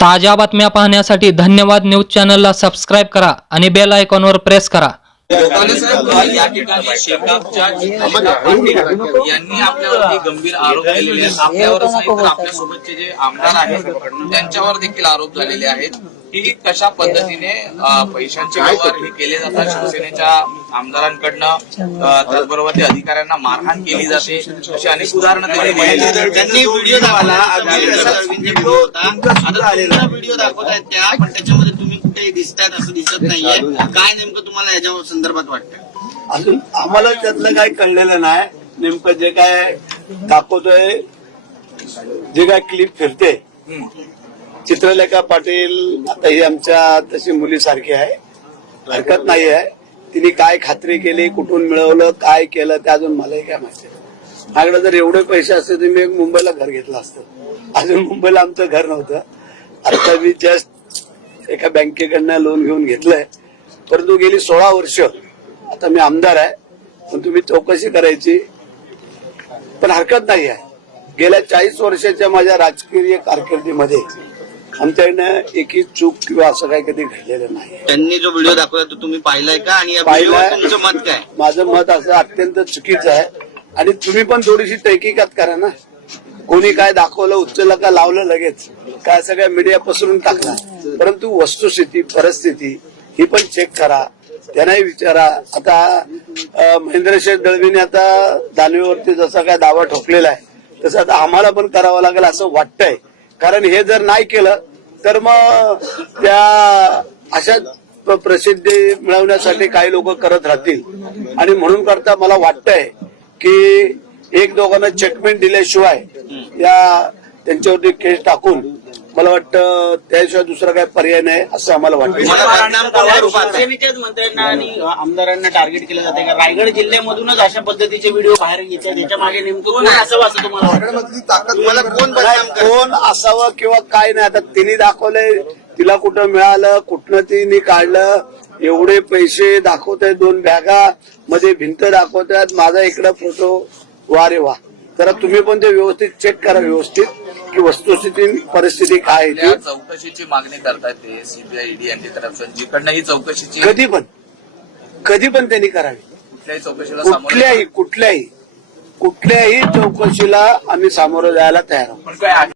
ताज्या बातम्या पाहण्यासाठी धन्यवाद न्यूज चॅनलला सबस्क्राइब करा आणि बेल आयकॉनवर प्रेस करा। या ठिकाणी शेकापच्या यांनी आपल्यावरती गंभीर आरोप केलेले आहेत। आपल्यावरच नाही तर आपल्यासोबतचे जे आमदार आहेत त्यांच्यावर देखील आरोप झालेले आहेत की कशा पद्धतीने पैशांचे व्यवहार हे केले जातात शिवसेनेच्या आमदारांकडनं, त्याचबरोबर ते अधिकाऱ्यांना मारहाण केली जाते, अशी अनेक उदाहरणं त्यांनी व्हिडिओ व्हिडिओ दाखवतायत त्या, पण त्याच्यामध्ये तुम्ही कुठे दिसतायत असं दिसत नाहीये। काय नेमकं तुम्हाला याच्या संदर्भात वाटतं? अजून आम्हाला त्यातलं काही कळलेलं नाही। नेमकं जे काय दाखवतोय, जे काय क्लिप फिरते, चित्रलेखा पाटील आता ही आमच्या तशी मुलीसारखी आहे, हरकत नाही आहे। तिने काय खात्री केली, कुठून मिळवलं, काय केलं ते अजून मलाही काय माहिती नाही। माझ्याकडे जर एवढे पैसे असते तर मी एक मुंबईला घर घेतलं असतं। अजून मुंबईला आमचं घर नव्हतं। आता मी जस्ट एका बँकेकडनं लोन घेऊन घेतलंय, परंतु गेली 16 वर्ष आता मी आमदार आहे, पण तुम्ही चौकशी करायची, पण हरकत नाही आहे। गेल्या 40 वर्षाच्या माझ्या राजकीय कारकिर्दीमध्ये आमच्याकडनं एकही चूक किंवा असं काही कधी घडलेलं नाही। त्यांनी जो व्हिडिओ दाखवला तो तुम्ही पाहिलाय का, आणि पाहिलाय? तुमचं मत काय? माझं मत असं अत्यंत चुकीचं आहे, आणि तुम्ही पण थोडीशी तहकीकात करा ना। कोणी काय दाखवलं, उचललं का लावलं लगेच, काय सगळ्या मीडिया पसरून टाकला, परंतु वस्तुस्थिती परिस्थिती ही पण चेक करा, त्यांनाही विचारा। आता महेंद्रशेठ दळवीने आता दानवेवरती जसा काय दावा ठोकलेला आहे तसं आता आम्हाला पण करावं लागेल असं वाटतंय। कारण हे जर नाही केलं तर मग त्या अशा प्रसिद्धी मिळवण्यासाठी काही लोक करत राहतील, आणि म्हणून करता मला वाटतंय की एक दोघांना चेकमेंट दिल्याशिवाय या त्यांच्यावरती केस टाकून मला वाटतं त्याशिवाय दुसरा काही पर्याय नाही असं आम्हाला वाटतं। शिवसेनेच्याच मंत्र्यांना आणि आमदारांना टार्गेट केलं जाते का? रायगड जिल्ह्यामधूनच अशा पद्धतीचे व्हिडिओ बाहेर येतात, याच्या मागे नेमकं कोण असावं असं तुम्हाला वाटतं? तुम्हाला कोण असावं किंवा काय नाही, आता तिने दाखवलंय, तिला कुठं मिळालं, कुठनं तिने काढलं, एवढे पैसे दाखवतायत, 2 बॅगा मध्ये भिंत दाखवतात, माझा इकडं फोटो, वा रे वा। तर तुम्ही पण ते व्यवस्थित चेक करा, व्यवस्थित की वस्तुस्थिती परिस्थिती काय आहे। चौकशीची मागणी करतात ते सीबीआय, ईडी, अँटी करप्शन, जिकडनं ही चौकशीची कधी पण त्यांनी करावी। कुठल्याही चौकशीला कुठल्याही चौकशीला आम्ही सामोरं जायला तयार आहोत।